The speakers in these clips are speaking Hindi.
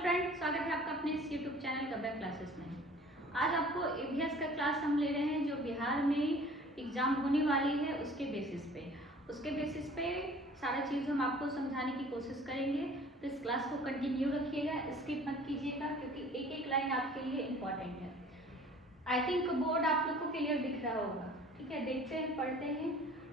फ्रेंड, स्वागत है आपका अपने इस यूट्यूब चैनल गब्बर क्लासेस में। आज आपको ईवीएस का क्लास हम ले रहे हैं जो बिहार में एग्जाम होने वाली है उसके बेसिस पे सारा चीज़ हम आपको समझाने की कोशिश करेंगे। तो इस क्लास को कंटिन्यू रखिएगा, स्किप मत कीजिएगा क्योंकि एक एक लाइन आपके लिए इम्पॉर्टेंट है। आई थिंक बोर्ड आप लोग को क्लियर दिख रहा होगा। ठीक है, देखते हैं, पढ़ते हैं।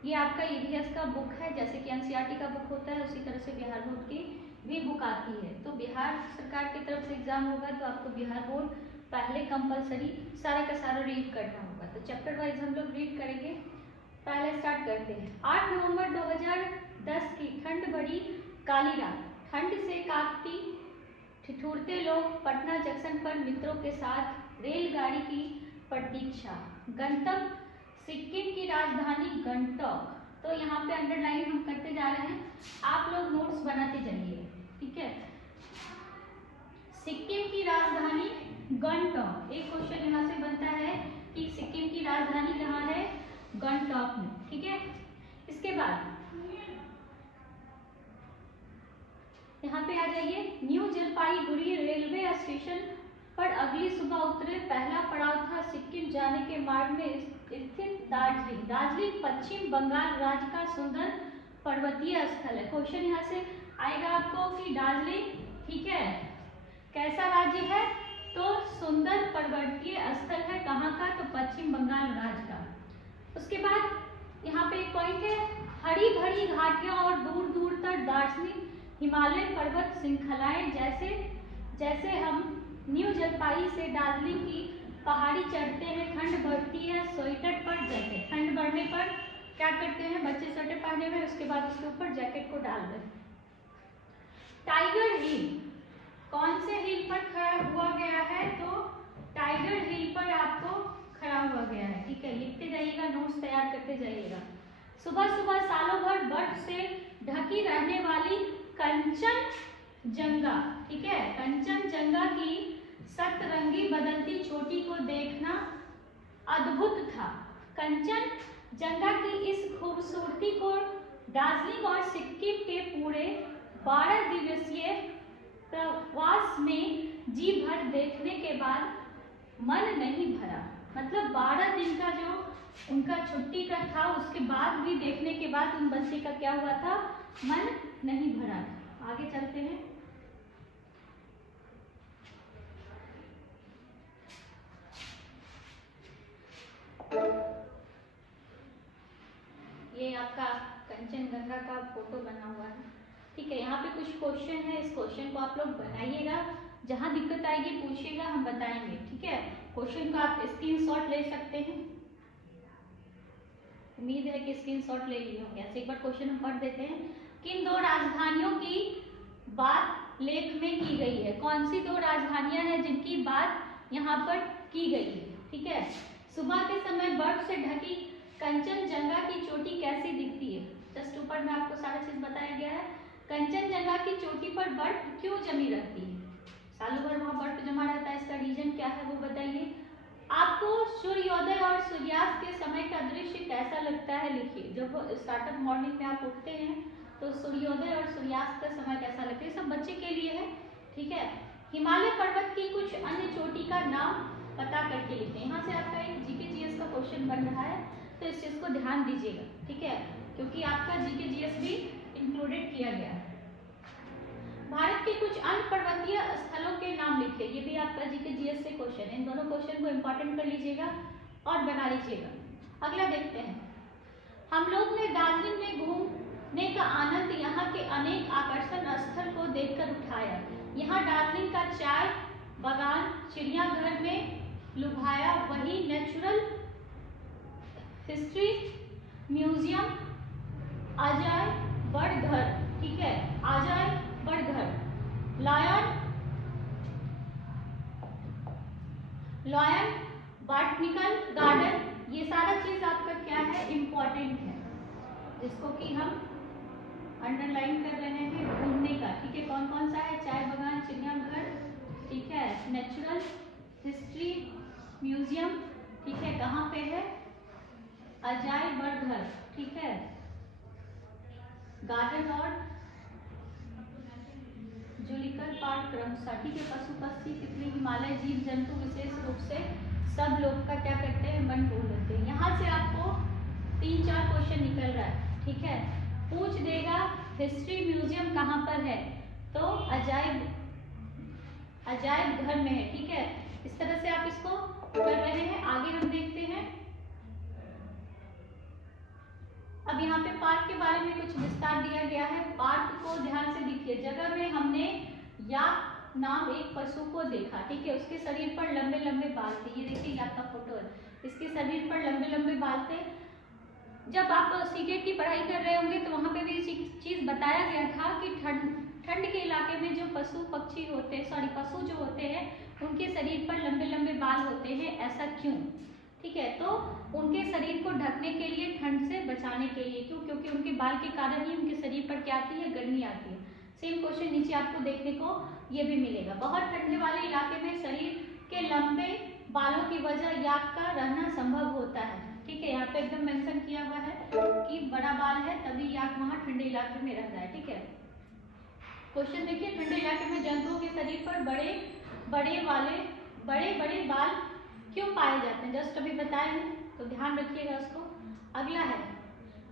ये आपका ईवीएस का बुक है, जैसे कि एनसीईआरटी का बुक होता है उसी तरह से बिहार बोर्ड की भी बुक आती है। तो बिहार सरकार की तरफ से एग्जाम होगा तो आपको बिहार बोर्ड पहले कंपलसरी सारा का सारा रीड करना होगा। तो चैप्टर वाइज हम लोग रीड करेंगे। पहले स्टार्ट करते हैं। 8 नवंबर 2010 की ठंड बड़ी काली रात, ठंड से कांपती ठिठुरते लोग पटना जंक्शन पर मित्रों के साथ रेलगाड़ी की प्रतीक्षा। गंतव्य सिक्किम की राजधानी गंगटोक। तो यहाँ पे अंडरलाइन हम करते जा रहे हैं, आप लोग नोट्स बनाते जाइए। ठीक है, सिक्किम की राजधानी गंगटोक। एक क्वेश्चन यहाँ से बनता है कि सिक्किम की राजधानी कहाँ है? गंगटोक में। ठीक है, इसके बाद यहाँ पे आ जाइए। न्यू जलपाईगुड़ी रेलवे स्टेशन पर अगली सुबह उतरे। पहला पड़ाव था सिक्किम जाने के मार्ग में स्थित दार्जिलिंग। दार्जिलिंग पश्चिम बंगाल राज्य का सुंदर पर्वतीय स्थल है। क्वेश्चन यहाँ से आएगा आपको कि दार्जिलिंग, ठीक है, कैसा राज्य है? तो सुंदर पर्वतीय स्थल है। कहाँ का? तो पश्चिम बंगाल राज्य का। उसके बाद यहाँ पे एक पॉइंट है, हरी भरी घाटियां और दूर दूर तक दार्शनिक हिमालय पर्वत श्रृंखलाएं। जैसे जैसे हम न्यू जलपाई से दार्जिलिंग की पहाड़ी चढ़ते हैं, ठंड बढ़ती है, स्वेटर पर जैकेट। ठंड बढ़ने पर क्या करते हैं बच्चे? स्वेटर पहने हुए, उसके बाद उसके ऊपर जैकेट को डाल दें। टाइगर हिल, कौन से हिल पर खड़ा हुआ गया है? तो टाइगर हिल पर आपको खड़ा हुआ गया है। ठीक है, लिखते जाइएगा, नोट्स तैयार करते जाइएगा। सुबह सुबह सालों भर बर्फ से ढकी रहने वाली कंचनजंगा, ठीक है, कंचनजंगा की सतरंगी बदलती चोटी को देखना अद्भुत था। कंचनजंगा की इस खूबसूरती को दार्जिलिंग और सिक्किम के पूरे 12 दिवसीय प्रवास में जी भर देखने के बाद मन नहीं भरा। मतलब 12 दिन का जो उनका छुट्टी का था उसके बाद भी देखने के बाद उन बच्चे का क्या हुआ था? मन नहीं भरा। आगे चलते हैं। ये आपका कंचनजंगा का फोटो बना हुआ है। ठीक है, यहाँ पे कुछ क्वेश्चन है, इस क्वेश्चन को आप लोग बनाइएगा, जहां दिक्कत आएगी पूछिएगा, हम बताएंगे। ठीक है, क्वेश्चन का आप स्क्रीनशॉट ले सकते हैं। उम्मीद है कि स्क्रीनशॉट ले लिए होंगे। ऐसे एक बार क्वेश्चन हम पढ़ देते हैं। किन दो राजधानियों की बात लेख में की गई है? कौन सी दो राजधानियां हैं जिनकी बात यहाँ पर की गई है? ठीक है, सुबह के समय बर्फ से ढकी कंचनजंगा की चोटी कैसी दिखती है? जस्ट ऊपर में आपको सारा चीज बताया गया है। कंचनजंगा की चोटी पर बर्फ क्यों जमी रहती है? सालों भर वहां बर्फ जमा रहता है, इसका रीजन क्या है वो बताइए। आपको सूर्योदय और सूर्यास्त के समय का दृश्य कैसा लगता है? लिखिए। जब स्टार्टअप मॉर्निंग में आप उठते हैं तो सूर्योदय और सूर्यास्त का समय कैसा लगता है? सब बच्चे के लिए है। ठीक है, हिमालय पर्वत की कुछ अन्य चोटी का नाम पता करके लिखें। यहाँ से आपका एक जीके जीएस का क्वेश्चन बन रहा है, तो इस चीज को ध्यान दीजिएगा। ठीक है, क्योंकि आपका जीके जीएस भी इंक्लूडेड किया गया है। भारत के कुछ अन्य पर्वतीय स्थलों के नाम लिखिए। ये भी आपका जीके जीएस से क्वेश्चन है। इन दोनों क्वेश्चन को इंपॉर्टेंट कर लीजिएगा और बना लीजिएगा। अगला देखते हैं। हम लोग ने दार्जिलिंग में घूमने का आनंद यहाँ के अनेक आकर्षण स्थल को देखकर उठाया। यहाँ दार्जिलिंग का चाय बागान, चिड़ियाघर में लुभाया, वही नेचुरल हिस्ट्री म्यूजियम, अजय घर, ठीक है, अजय घर, लॉयन बॉटनिकल गार्डन, ये सारा चीज आपका क्या है? इम्पोर्टेंट है, जिसको कि हम अंडरलाइन कर रहे हैं घूमने का। ठीक है, कौन कौन सा है? चाय बागान, चिड़ियाघर, ठीक है, नेचुरल हिस्ट्री म्यूजियम, ठीक है, कहाँ पे है? अजय घर, ठीक है, गार्डन और जूलिकर पार्क अनुसार, ठीक है। पशु पक्षी तितली हिमालय जीव जंतु विशेष रूप से सब लोग का क्या करते हैं, मन भूल लेते हैं। यहाँ से आपको 3-4 क्वेश्चन निकल रहा है, ठीक है। पूछ देगा हिस्ट्री म्यूजियम कहाँ पर है, तो अजायब घर में है, ठीक है। इस तरह से आप इसको कर रहे हैं। आगे हम देखते हैं। अब यहाँ पे पार्क के बारे में कुछ विस्तार दिया गया है। पार्क को ध्यान से देखिए। जगह में हमने याक नाम एक पशु को देखा, ठीक है। उसके शरीर पर लंबे लंबे बाल थे। ये देखिए याक का फोटो है। इसके शरीर पर लंबे लंबे बाल थे। जब आप सीटेट की पढ़ाई कर रहे होंगे तो वहां पे भी चीज बताया गया था कि ठंड के इलाके में जो पशु पक्षी होते हैं, पशु जो होते हैं उनके शरीर पर लंबे लंबे बाल होते हैं। ऐसा क्यों, ठीक है। तो उनके शरीर को ढकने के लिए, ठंड से बचाने के लिए। क्यों? क्योंकि उनके बाल के कारण ही उनके शरीर पर क्या आती है, गर्मी आती है। सेम क्वेश्चन नीचे आपको देखने को ये भी मिलेगा। बहुत ठंडे वाले इलाके में शरीर के लंबे बालों की वजह याक का रहना संभव होता है, ठीक है। यहाँ पे एकदम मेंशन किया हुआ है कि बड़ा बाल है तभी याक वहाँ ठंडे इलाके में रह रहा है, ठीक है। क्वेश्चन देखिए, ठंडे इलाके में जंतुओं के शरीर पर बड़े बड़े बाल क्यों पाए जाते हैं, जस्ट अभी बताए हैं, तो ध्यान रखिएगा उसको। अगला है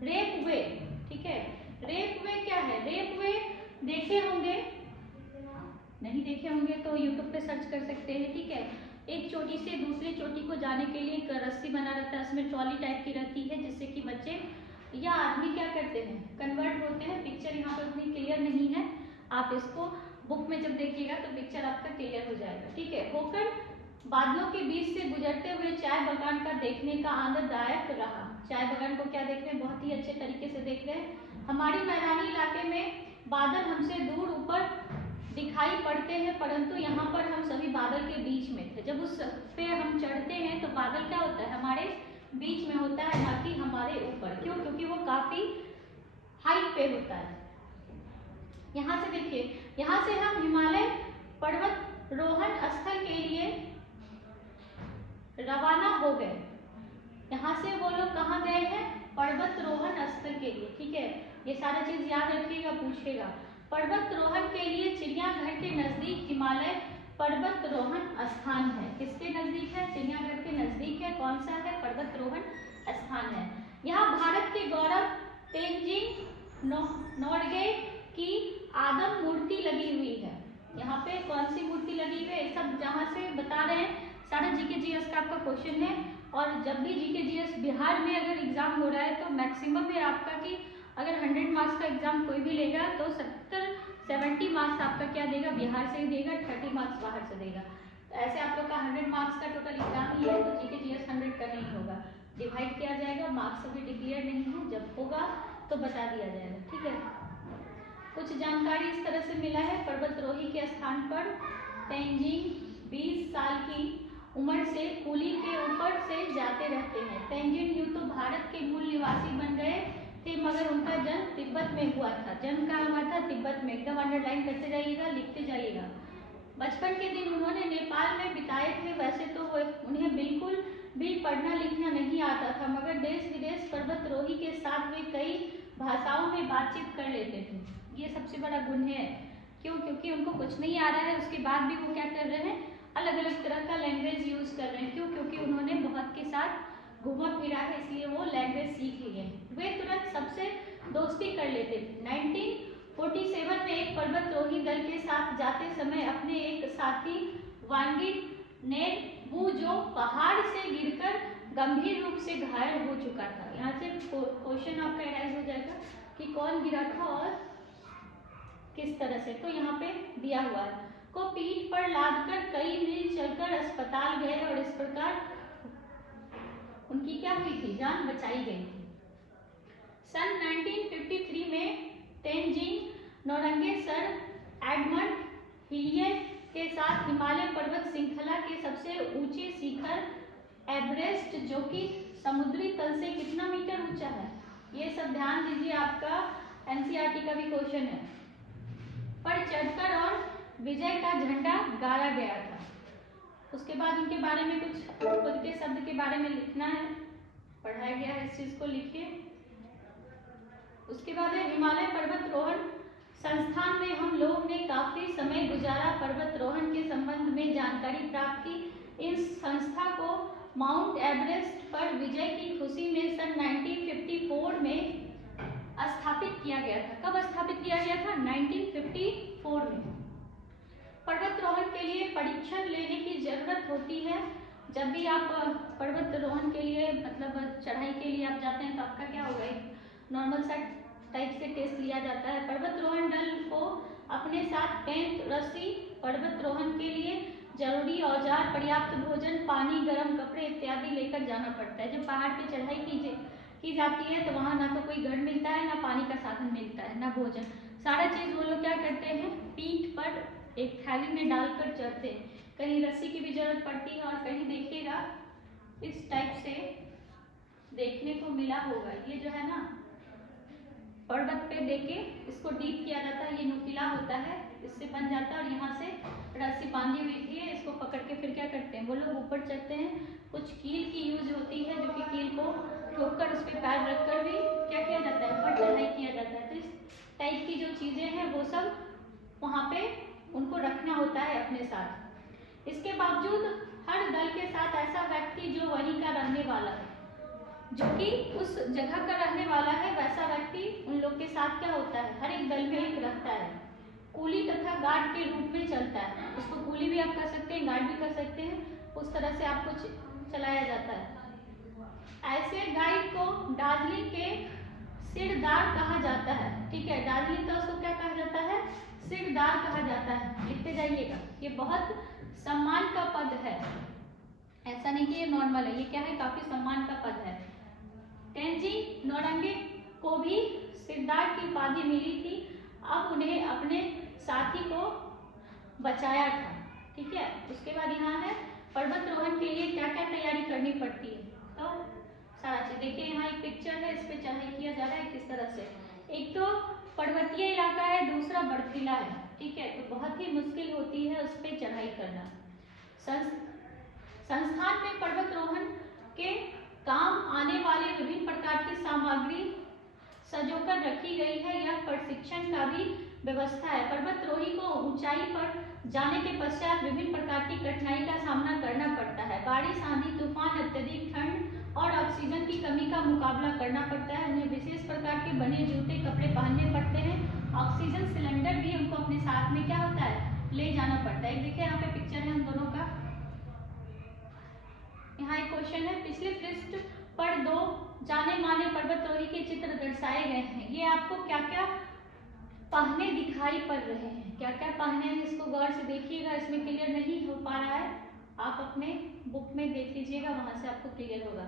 रेप वे, ठीक है। रेप वे क्या है? रेप वे देखे होंगे, नहीं देखे होंगे तो यूट्यूब पे सर्च कर सकते हैं, ठीक है। एक चोटी से दूसरी चोटी को जाने के लिए एक रस्सी बना रहता है, उसमें ट्रॉली टाइप की रहती है, जिससे कि बच्चे या आदमी क्या करते हैं, कन्वर्ट होते हैं। पिक्चर यहाँ पर उतनी क्लियर नहीं है, आप इसको बुक में जब देखिएगा तो पिक्चर आपका क्लियर हो जाएगा, ठीक है। होकर बादलों के बीच से गुजरते हुए चाय बगान का देखने का आनंददायक रहा। चाय बगान को क्या देख रहे हैं, बहुत ही अच्छे तरीके से देख रहे हैं। हमारी मैदानी इलाके में बादल हमसे दूर ऊपर दिखाई पड़ते हैं, परंतु यहाँ पर हम सभी बादल के बीच में थे। जब उस पे हम चढ़ते हैं तो बादल क्या होता है, हमारे बीच में होता है, ना कि हमारे ऊपर। क्यों? क्योंकि वो काफी हाइट पे होता है। यहाँ से देखिए, यहाँ से हम हिमालय पर्वत रोहण स्थल के लिए रवाना हो गए। यहाँ से वो लोग कहाँ गए हैं, पर्वत रोहण स्थल के लिए, ठीक है। ये सारा चीज याद रखिएगा, पूछेगा। पर्वत रोहण के लिए चिड़ियाघर के नजदीक हिमालय पर्वत रोहण स्थान है। किसके नजदीक है? चिड़ियाघर के नजदीक है। कौन सा है? पर्वत रोहण स्थान है। यहाँ भारत के गौरव तेंजिंग नोरगे की आदम मूर्ति लगी हुई है। यहाँ पे कौन सी मूर्ति लगी हुई है, सब जहाँ से बता रहे हैं, सारा जीके जीएस का आपका क्वेश्चन है। और जब भी जीके जीएस बिहार में अगर एग्जाम हो रहा है तो मैक्सिमम है आपका कि अगर 100 मार्क्स का एग्जाम कोई भी लेगा तो 70 मार्क्स आपका क्या देगा, बिहार से ही देगा, 30 मार्क्स बाहर से देगा। तो ऐसे आप लोग का 100 मार्क्स का टोटल एग्जाम ही है, तो जीके जीएस 100 का नहीं होगा, डिवाइड किया जाएगा। मार्क्स अभी डिक्लेयर नहीं है, जब होगा तो बता दिया जाएगा, ठीक है। कुछ जानकारी इस तरह से मिला है। पर्वतरोही के स्थान पर तेंजिंग 20 साल की उम्र से कुली के ऊपर से जाते रहते हैं। तेंजिन यूं तो भारत के मूल निवासी बन गए थे, मगर उनका जन्म तिब्बत में हुआ था। जन्म कहाँ हुआ था? तिब्बत में। एकदम अंडरलाइन करते जाइएगा, लिखते जाइएगा। बचपन के दिन उन्होंने नेपाल में बिताए थे। वैसे तो उन्हें बिल्कुल भी पढ़ना लिखना नहीं आता था, मगर देश विदेश पर्वतरोही के साथ वे कई भाषाओं में बातचीत कर लेते थे। ये सबसे बड़ा गुण है। क्यों? क्योंकि उनको कुछ नहीं आ रहा है, उसके बाद भी वो क्या कर रहे हैं, अलग अलग तरह का लैंग्वेज यूज कर रहे हैं। क्यों? क्योंकि उन्होंने बहुत के साथ घूमा फिरा है, इसलिए वो लैंग्वेज सीख लिए हैं। वे तुरंत सबसे दोस्ती कर लेते थे। 1947 में एक पर्वतरोही दल के साथ जाते समय अपने एक साथी वांगिट नेबू जो पहाड़ से गिरकर गंभीर रूप से घायल हो चुका था। यहाँ से क्वेश्चन आपका एराइज हो जाएगा कि कौन गिरा था और किस तरह से। तो यहाँ पे दिया हुआ है, को पीठ पर लादकर कई मील चलकर अस्पताल गए और इस प्रकार उनकी क्या हुई थी, जान बचाई गई थी। सन 1953 में तेंजिंग नोरंगे सर एडमंड हिलियर के साथ हिमालय पर्वत श्रृंखला के सबसे ऊंचे शिखर एवरेस्ट, जो कि समुद्री तल से कितना मीटर ऊंचा है, ये सब ध्यान दीजिए, आपका एनसीईआरटी का भी क्वेश्चन है, पर चढ़कर और विजय का झंडा गाड़ा गया था। उसके बाद उनके बारे में कुछ खुद के शब्द के बारे में लिखना है, पढ़ाया गया है, इस चीज को लिखिए। उसके बाद है हिमालय पर्वत रोहण संस्थान में हम लोग ने काफी समय गुजारा, पर्वतारोहण के संबंध में जानकारी प्राप्त की। इस संस्था को माउंट एवरेस्ट पर विजय की खुशी में सन 1954 में स्थापित किया गया था। कब स्थापित किया गया था? 1954 में। पर्वतारोहण के लिए परीक्षण लेने की जरूरत होती है। जब भी आप पर्वतारोहण के लिए मतलब चढ़ाई के लिए आप जाते हैं तो आपका क्या होगा, एक नॉर्मल सा टाइप से टेस्ट लिया जाता है। पर्वतारोहण दल को अपने साथ टेंट, रस्सी, पर्वतारोहण के लिए जरूरी औजार, पर्याप्त भोजन, पानी, गर्म कपड़े इत्यादि लेकर जाना पड़ता है। जब पहाड़ पे चढ़ाई की जाती है तो वहाँ ना तो कोई घर मिलता है, ना पानी का साधन मिलता है, ना भोजन। सारा चीज वो लोग क्या करते हैं, पीठ पर एक थैली में डालकर चढ़ते हैं। कहीं रस्सी की भी जरूरत पड़ती है और कहीं देखिएगा इस टाइप से देखने को मिला होगा, ये जो है ना पर्वत पे देके इसको डीप किया जाता है, ये नुकीला होता है, इससे बन जाता है और यहाँ से रस्सी बांधी हुई थी, इसको पकड़ के फिर क्या करते हैं वो लोग ऊपर चढ़ते हैं। कुछ कील की यूज होती है जो कि कील को ठोककर उस पर पैर रखकर भी क्या किया जाता है, ऊपर चढ़ाई किया जाता है। तो इस टाइप की जो चीजें हैं वो सब वहाँ पे उनको रखना होता है अपने साथ। इसके बावजूद हर दल के साथ ऐसा व्यक्ति जो वहीं का रहने वाला है, जो कि उस जगह का रहने वाला है, वैसा व्यक्ति उन लोग के साथ क्या होता है, हर एक दल में एक रहता है। कूली तथा गार्ड के रूप में चलता है। उसको कूली भी आप कर सकते हैं, गार्ड भी कर सकते हैं, उस तरह से आपको चलाया जाता है। ऐसे गाइड को दार्जिलिंग के सिरदार कहा जाता है। ठीक है, दार्जिलिंग का उसको क्या कहा जाता है, सिरदार कहा जाता है। लिखते जाइएगा, ये बहुत सम्मान का पद है, ऐसा नहीं कि ये नॉर्मल है, ये क्या है, काफी सम्मान का पद है। तेंजिंग नोरंगे को भी सिरदार की उपाधि मिली थी। अब उन्हें अपने साथी को बचाया था। ठीक है, उसके बाद यहाँ है पर्वतारोहण के लिए क्या क्या तैयारी करनी पड़ती है। तो सारा चीज देखिए, यहाँ एक पिक्चर है, इस पे चढ़ाई किया जा रहा है किस तरह से। एक तो पर्वतीय इलाका है, दूसरा बर्फीला है। ठीक है, तो बहुत ही मुश्किल होती है उस पर चढ़ाई करना। संस्थान में पर्वतारोहण के काम आने वाले विभिन्न प्रकार की सामग्री सजोकर रखी गई है। यह प्रशिक्षण का भी व्यवस्था है। पर्वतारोही को ऊंचाई पर जाने के पश्चात विभिन्न प्रकार की कठिनाई का सामना करना पड़ता है। बारिश, आंधी, तूफान, अत्यधिक ठंड और ऑक्सीजन की कमी का मुकाबला करना पड़ता है। उन्हें विशेष प्रकार के बने जूते, कपड़े पहनने पड़ते हैं। ऑक्सीजन सिलेंडर भी उनको अपने साथ में क्या होता है, ले जाना पड़ता है। देखिए यहाँ पे पिक्चर है हम दोनों का। यहाँ एक क्वेश्चन है, पिछले पृष्ठ पर दो जाने माने पर्वतारोही के चित्र दर्शाए गए हैं। ये आपको क्या क्या पहने दिखाई पड़ रहे हैं, क्या क्या पहने हैं, इसको गौर से देखिएगा। इसमें क्लियर नहीं हो पा रहा है, आप अपने बुक में देख लीजिएगा, वहां से आपको क्लियर होगा।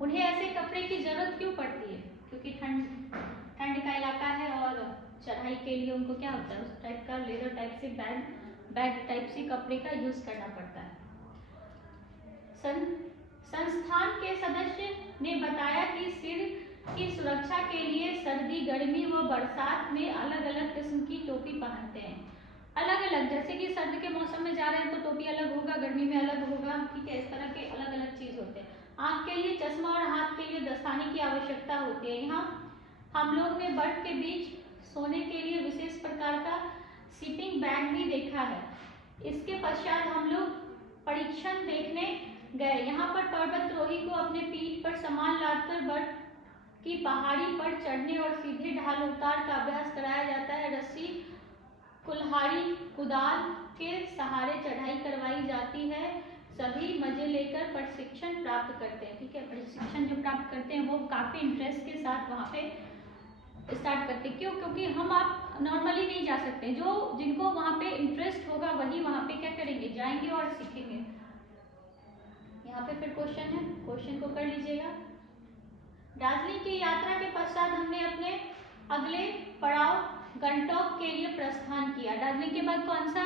उन्हें ऐसे कपड़े की जरूरत क्यों पड़ती है, क्योंकि ठंड का इलाका है और चढ़ाई के लिए उनको क्या होता है, उस टाइप का लेदर टाइप से बैग टाइप से कपड़े का यूज करना पड़ता है। संस्थान के सदस्य ने बताया कि सिर की सुरक्षा के लिए सर्दी, गर्मी व बरसात में अलग अलग किस्म की टोपी पहनते हैं। अलग अलग, जैसे कि सर्द के मौसम में जा रहे हैं तो टोपी अलग होगा, गर्मी में अलग होगा। ठीक है, इस तरह के अलग अलग चीज होते हैं। आंख के लिए चश्मा और हाथ के लिए दस्ताने की आवश्यकता होती है। यहाँ हम लोग ने बर्फ के बीच सोने के लिए विशेष प्रकार का स्लीपिंग बैग भी देखा है। इसके पश्चात हम लोग परीक्षण देखने गए। यहाँ पर पर्वतारोही को अपने पीठ पर सामान लादकर बर्फ की पहाड़ी पर चढ़ने और सीधे ढाल उतार का अभ्यास कराया जाता है। रस्सी, कुल्हाड़ी, कुदाल के सहारे चढ़ाई करवाई जाती है। सभी मजे लेकर प्रशिक्षण प्राप्त करते हैं। ठीक है, प्रशिक्षण जो प्राप्त करते हैं वो काफी इंटरेस्ट के साथ वहाँ पे स्टार्ट करते हैं। क्यों? क्योंकि हम आप नॉर्मली नहीं जा सकते, जो जिनको वहाँ पे इंटरेस्ट होगा वही वहाँ पे क्या करेंगे, जाएंगे और सीखेंगे। यहाँ पे फिर क्वेश्चन है, क्वेश्चन को कर लीजिएगा। दार्जिलिंग की यात्रा के पश्चात हमने अपने अगले पड़ाव गंगटोक के लिए प्रस्थान किया। दार्जिलिंग के बाद कौन सा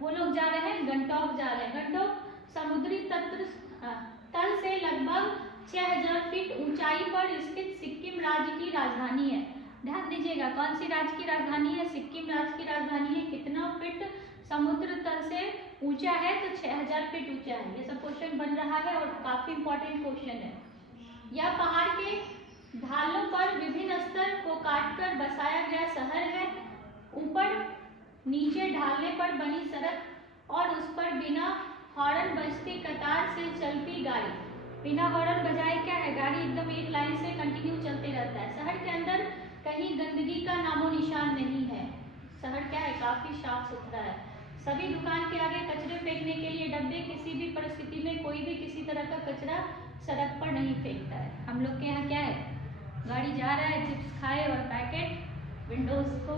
वो लोग जा रहे हैं, गंगटोक जा रहे हैं। गंगटोक समुद्री तल से लगभग 6000 फीट ऊंचाई पर स्थित सिक्किम राज्य की राजधानी है। ध्यान दीजिएगा, कौन सी राज्य की राजधानी है, सिक्किम राज्य की राजधानी है। कितना फीट समुद्र तल से ऊंचा है, तो 6000 फीट ऊंचा है। ये सब क्वेश्चन बन रहा है और काफी इंपॉर्टेंट क्वेश्चन है। यह पहाड़ के ढालों पर विभिन्न स्तर को काटकर बसाया गया शहर है। ऊपर नीचे ढालने पर बनी सड़क और उस पर बिना हॉर्न बजते कतार से चलती गाड़ी। बिना हॉर्न बजाए क्या है, गाड़ी एकदम एक लाइन से कंटिन्यू चलते रहता है। शहर के अंदर कहीं गंदगी का नामो निशान नहीं है। शहर क्या है, काफी साफ सुथरा है। सभी दुकान के आगे कचरे फेंकने के लिए डब्बे, किसी भी परिस्थिति में कोई भी किसी तरह का कचरा सड़क पर नहीं फेंकता है। हम लोग के यहाँ क्या है, गाड़ी जा रहा है, चिप्स खाए और पैकेट विंडोज को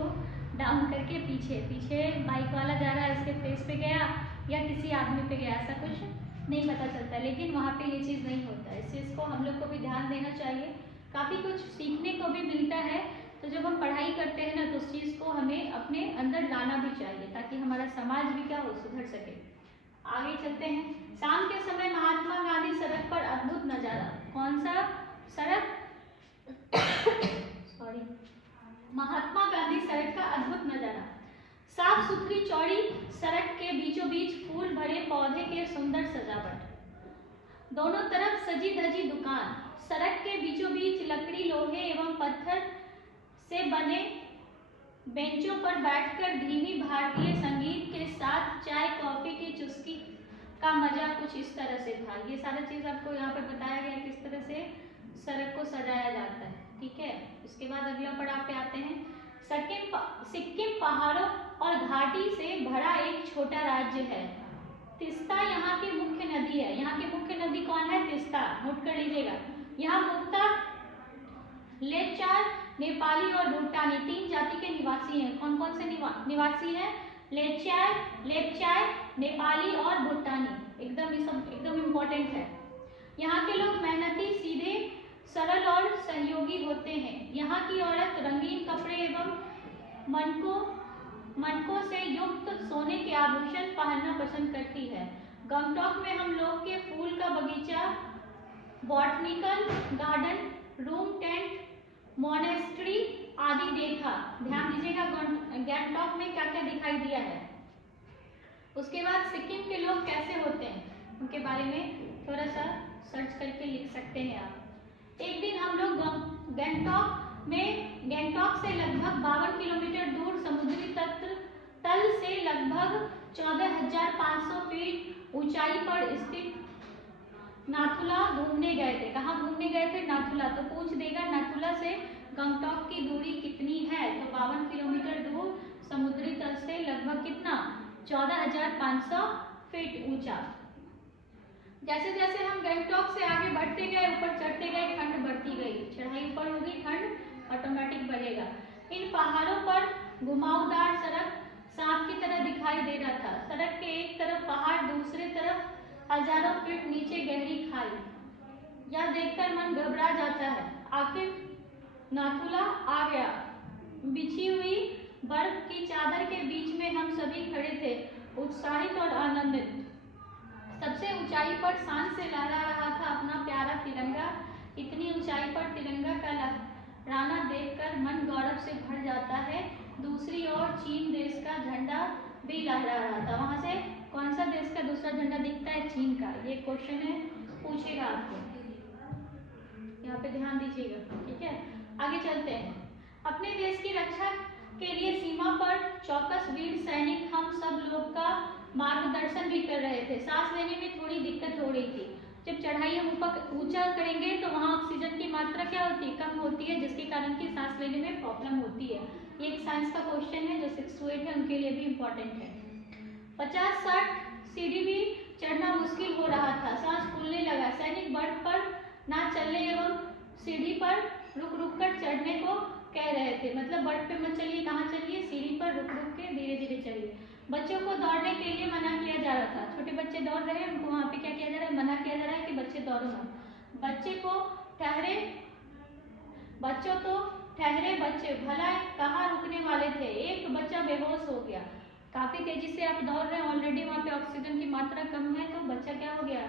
डाउन करके पीछे पीछे बाइक वाला जा रहा है, इसके फेस पे गया या किसी आदमी पे गया, ऐसा कुछ नहीं पता चलता। लेकिन वहाँ पे ये चीज़ नहीं होता है। इस चीज़ को हम लोग को भी ध्यान देना चाहिए। काफ़ी कुछ सीखने को भी मिलता है। तो जब हम पढ़ाई करते हैं ना, तो उस चीज़ को हमें अपने अंदर लाना भी चाहिए, ताकि हमारा समाज भी क्या हो, सुधर सके। आगे चलते हैं। शाम के समय महात्मा गांधी सड़क पर अद्भुत नजारा। कौन सा सड़क सॉरी, महात्मा गांधी सड़क का अद्भुत नजारा। साफ सुथरी चौड़ी सड़क के बीचों बीच फूल भरे पौधे के सुंदर सजावट, दोनों तरफ सजी धजी दुकान, सड़क के बीचों बीच लकड़ी, लोहे एवं पत्थर से बने बेंचों पर बैठकर धीमी भारतीय संगीत के साथ चाय कॉफी की चुस्की का मजा कुछ इस तरह से था। ये सारा चीज आपको यहाँ पे बताया गया है किस तरह से सड़क को सजाया जाता है। ठीक है, इसके बाद अगला पड़ाव पे आते हैं। सिक्किम पहाड़ों और घाटी से भरा एक छोटा राज्य है। तीस्ता यहाँ की मुख्य नदी है। यहाँ की मुख्य नदी कौन है, तीस्ता, नोट कर लीजिएगा। यहाँ मुख्यतः लेपचार, नेपाली और भूटानी तीन जाति के निवासी हैं। कौन कौन से निवासी हैं, लेपचार, नेपाली और भूटानी। एकदम ये सब एकदम इम्पोर्टेंट है। यहाँ के लोग मेहनती, सीधे, सरल और सहयोगी होते हैं। यहाँ की औरत रंगीन कपड़े एवं मनकों से युक्त सोने के आभूषण पहनना पसंद करती है। गंगटोक में हम लोग के फूल का बगीचा, botanical garden, room tent, monastery आदि देखा। ध्यान दीजिएगा, गंगटोक में क्या क्या दिखाई दिया है। उसके बाद सिक्किम के लोग कैसे होते हैं, उनके बारे में थोड़ा सा सर्च करके लिख सकते हैं आप। एक दिन हम लोग गंगटोक से लगभग 52 किलोमीटर दूर समुद्री तल से लगभग 14,500 फीट ऊंचाई पर स्थित नाथुला घूमने गए थे। कहाँ घूमने गए थे, नाथुला। तो पूछ देगा नाथुला से गंगटोक की दूरी कितनी है, तो 52 किलोमीटर दूर, समुद्री तल से लगभग कितना, 14,500 फीट ऊंचा। जैसे जैसे हम गंगटोक से आगे बढ़ते गए, ऊपर चढ़ते गए, ठंड बढ़ती गई। चढ़ाई ऊपर होगी, ठंड ऑटोमेटिक बढ़ेगा। इन पहाड़ों पर घुमावदार सड़क सांप की तरह दिखाई दे रहा था। सड़क के एक तरफ पहाड़, दूसरे तरफ हजारों फीट नीचे गहरी खाई। यह देखकर मन घबरा जाता है। आखिर नाथुला आ गया। बिछी हुई बर्फ की चादर के बीच में हम सभी खड़े थे, उत्साहित और आनंदित। सबसे ऊंचाई पर शान से लहरा रहा था अपना प्यारा तिरंगा। इतनी ऊंचाई पर तिरंगा का लहराना देखकर मन गौरव से भर जाता है। दूसरी ओर चीन देश का झंडा भी लहरा रहा था। वहां से कौन सा देश का दूसरा झंडा दिखता है, चीन का। ये क्वेश्चन है, पूछेगा आपको, यहाँ पे ध्यान दीजिएगा। ठीक है, आगे चलते हैं। अपने देश की रक्षा के लिए सीमा पर चौकस वीर सैनिक हम सब लोग का मार्गदर्शन भी कर रहे थे। सांस लेने में थोड़ी दिक्कत हो रही थी। जब चढ़ाई हम ऊंचा करेंगे तो वहाँ ऑक्सीजन की मात्रा क्या होती है, कम होती है, जिसके कारण की सांस लेने में प्रॉब्लम होती है। ये एक साइंस का क्वेश्चन है जो 6 to 8 है, उनके लिए भी इम्पोर्टेंट है। 50-60 सीढ़ी भी चढ़ना मुश्किल हो रहा था। सांस फूलने लगा। सैनिक बर्फ पर ना चलने एवं सीढ़ी पर रुक रुक कर चढ़ने को कह रहे थे। मतलब बर्फ पे मत चलिए, कहाँ चलिए, सीढ़ी पर रुक रुक के धीरे धीरे चलिए। बच्चों को दौड़ने के लिए मना किया जा रहा था। छोटे बच्चे दौड़ रहे हैं, उनको वहाँ पे क्या किया जा रहा है, मना किया जा रहा है कि बच्चे दौड़ो मत। बच्चों तो ठहरे बच्चे भला कहाँ रुकने वाले थे। एक बच्चा बेहोश हो गया। काफी तेजी से आप दौड़ रहे हैं, ऑलरेडी वहाँ पे ऑक्सीजन की मात्रा कम है, तो बच्चा क्या हो गया,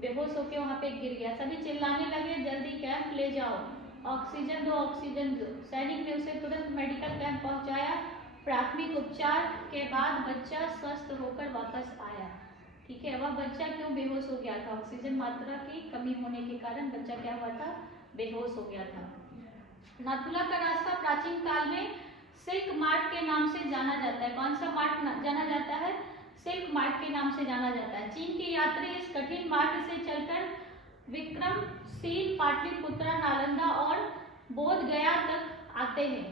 बेहोश होके वहाँ पे गिर गया। सभी चिल्लाने लगे, जल्दी कैंप ले जाओ, ऑक्सीजन दो, ऑक्सीजन दो। सैनिक ने उसे तुरंत मेडिकल कैंप पहुँचाया। प्राथमिक उपचार के बाद बच्चा स्वस्थ होकर वापस आया। ठीक है, वह बच्चा क्यों बेहोश हो गया था, ऑक्सीजन मात्रा की कमी होने के कारण बच्चा क्या हुआ था, बेहोश हो गया था। नाथुला का रास्ता प्राचीन काल में सिल्क मार्ट के नाम से जाना जाता है। कौन सा मार्ट जाना जाता है? सिल्क मार्ट के नाम से जाना जाता है। चीन के यात्री इस कठिन मार्ग से चलकर विक्रमशील, पाटलिपुत्रा, नालंदा और बोध गया तक आते हैं।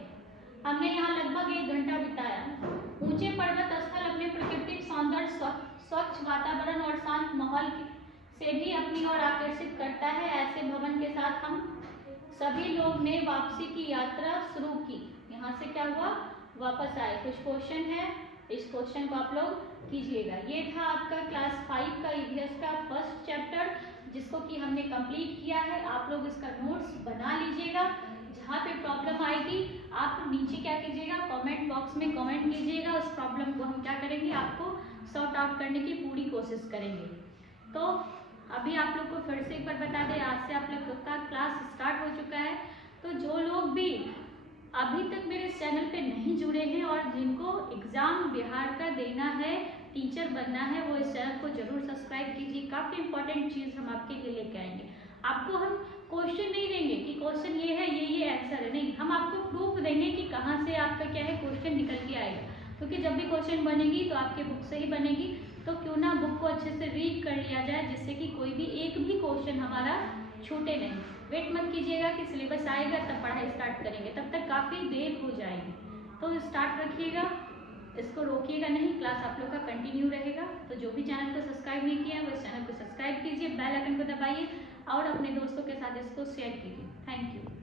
हमने यहाँ लगभग 1 घंटा बिताया। ऊंचे पर्वत स्थल अपने प्राकृतिक सौंदर्य, स्वच्छ वातावरण और शांत माहौल से भी अपनी ओर आकर्षित करता है। ऐसे भवन के साथ हम सभी लोग ने वापसी की यात्रा शुरू की। यहाँ से क्या हुआ? वापस आए। कुछ क्वेश्चन है, इस क्वेश्चन को आप लोग कीजिएगा। ये था आपका क्लास 5 का ईवीएस का फर्स्ट चैप्टर, जिसको कि हमने कंप्लीट किया है। आप लोग इसका नोट्स बना लीजिएगा। जहाँ पे प्रॉब्लम आएगी आप नीचे क्या कीजिएगा, कमेंट बॉक्स में कमेंट कीजिएगा। उस प्रॉब्लम को हम क्या करेंगे, आपको सॉर्ट आउट करने की पूरी कोशिश करेंगे। तो अभी आप लोग को फिर से एक बार बता दें, आज से आप लोग का क्लास स्टार्ट हो चुका है। तो जो लोग भी अभी तक मेरे चैनल पे नहीं जुड़े हैं और जिनको एग्जाम बिहार का देना है, टीचर बनना है, वो इस चैनल को जरूर सब्सक्राइब कीजिए। काफी इंपॉर्टेंट चीज हम आपके लिए लेके आएंगे। आपको हम क्वेश्चन नहीं देंगे कि क्वेश्चन ये है, ये आंसर है, नहीं, हम आपको प्रूफ देंगे कि कहाँ से आपका क्या है क्वेश्चन निकल के आएगा। क्योंकि जब भी क्वेश्चन बनेगी तो आपके बुक से ही बनेगी। तो क्यों ना बुक को अच्छे से रीड कर लिया जाए, जिससे कि कोई भी एक भी क्वेश्चन हमारा छूटे नहीं। वेट मत कीजिएगा कि सिलेबस आएगा तब पढ़ाई स्टार्ट करेंगे, तब तक काफ़ी देर हो जाएगी। तो स्टार्ट रखिएगा, इसको रोकिएगा नहीं, क्लास आप लोग का कंटिन्यू रहेगा। तो जो भी चैनल को सब्सक्राइब नहीं किया है वो इस चैनल को सब्सक्राइब कीजिए, बेल आइकन को दबाइए और अपने दोस्तों के साथ इसको शेयर कीजिए। Thank you.